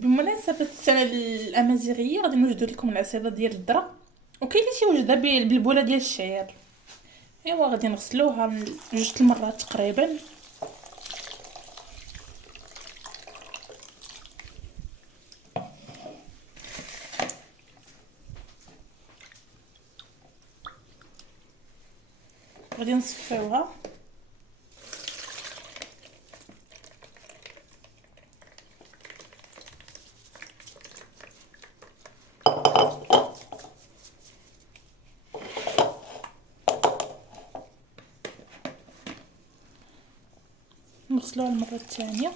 بمناسبة السنة الأمازيغية غادي نوجدو لكم العصيدة ديال الذرة، وكاين اللي تيوجدها بالبولة ديال الشعير. ايوا غادي نغسلوها جوج المرات تقريبا. غادي نصفيوها. نغسلوها المرة الثانية.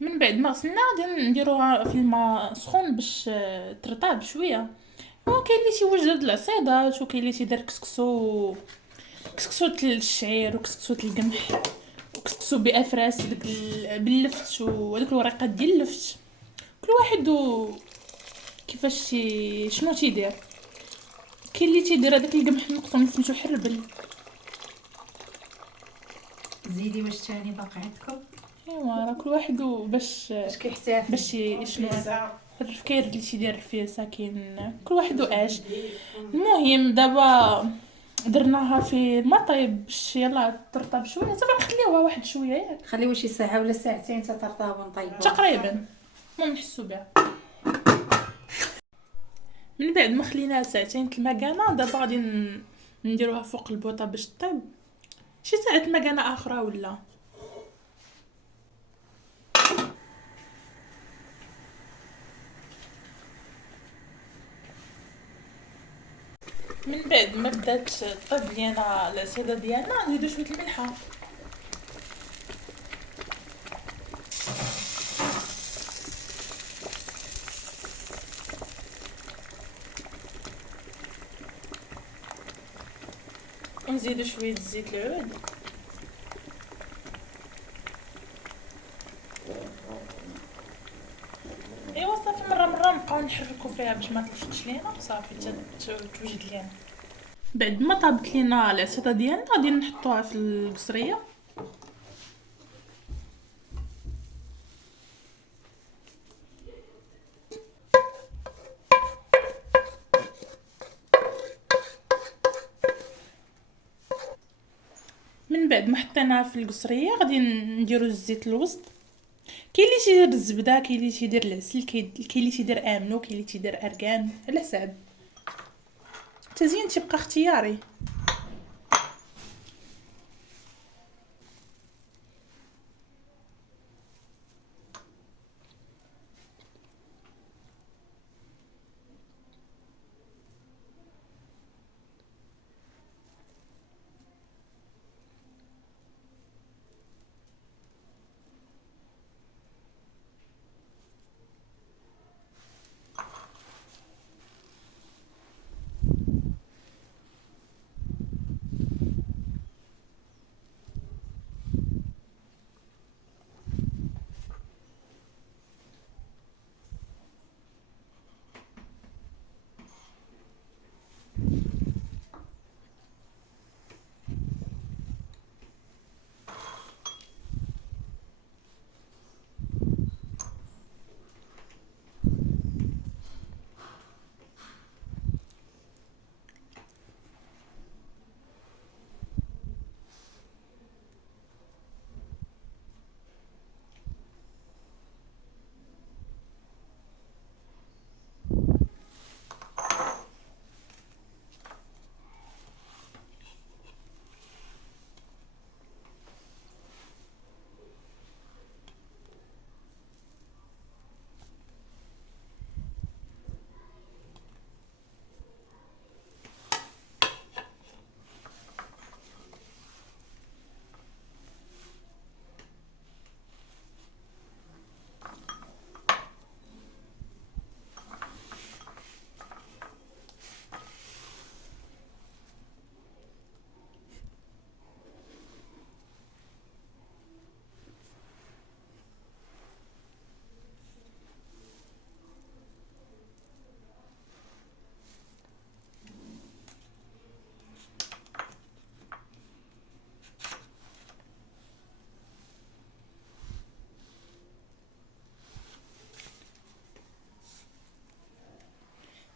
من بعد ما غسلنا غادي نديروها في الماء سخون باش ترطاب بشويه. وكاين اللي تيوجد هاد العصيدات، وكاين اللي تيدير كسكسو الشعير وكسكسو القمح وكسكسو بافراس داك باللفت وداك الوريقات ديال اللفت. كل واحد كيفاش شنو تيدير. كاين اللي تيدير هذاك القمح المقطون سميتو حربل. زيدي واش تاني باقي عندكم؟ ايوا راه كل واحد اش كيحتاج باش شنو الفكير اللي تيدير فيه ساكن. كل واحد واش. المهم دابا درناها في الماء طيب باش يلا ترطب شويه، صافي نخليوها واحد شويه ياك خليوها شي ساعه ولا ساعتين حتى ترطب ونطيبوها تقريبا. المهم نحسو بها. من بعد ما خليناها ساعتين المكانه، دابا غادي نديروها فوق البوطه باش طيب شي ساعه مكانه اخرى ولا. من بعد ما بدات طيب لينا العصيده ديالنا نزيدو شويه الملحه. ونزيدو شويه زيت العود. ايوا صافي مره نبقاو نحركو فيها باش ما تلفتش لينا صافي توجد لينا. بعد ما طابت لينا العصيده ديالنا غادي نحطوها في القصريه. من بعد ما حطيناها في القصريه غادي نديرو الزيت الوسط. كاين اللي تيدير الزبده، كاين اللي تيدير العسل، كاين اللي تيدير امنو، كاين اللي تيدير اركان، على حساب التزيين تيبقى اختياري.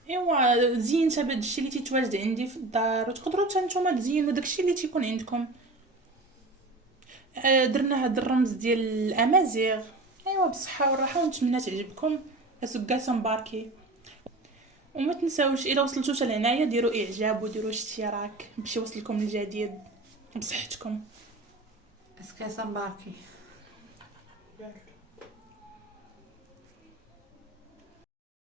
ايوا زينتها بهادشي اللي تيتواجد عندي في الدار، وتقدروا حتى نتوما تزينوا داكشي اللي تيكون عندكم. درنا هاد الرمز ديال الامازيغ. ايوا بالصحه والراحه، ونتمنى تعجبكم. اسكاس مباركي. وما تنساوش الا وصلتوا حتى لهنايا ديروا اعجاب وديروا اشتراك باش يوصلكم الجديد بصحتكم. اسكاسا مباركي.